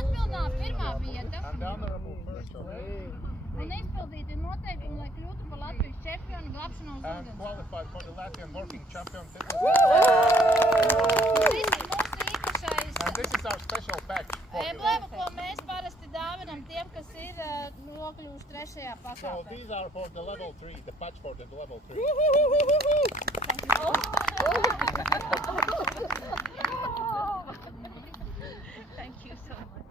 atbildāt pirmā vieta And the honorable first un izpildīti noteikumi, lai kļūtu par Latvijas čempionu glābšanā uz and ūdens. qualified for the Latvian Working Championship. Šis ir mūsu īpašais And this is our special patch for you. emblēma, ko mēs parasti dāvinam tiem, kas ir nokļuvuši trešajā So pakāpē. these are for the level 3, the patch for the level 3. Thank you so much.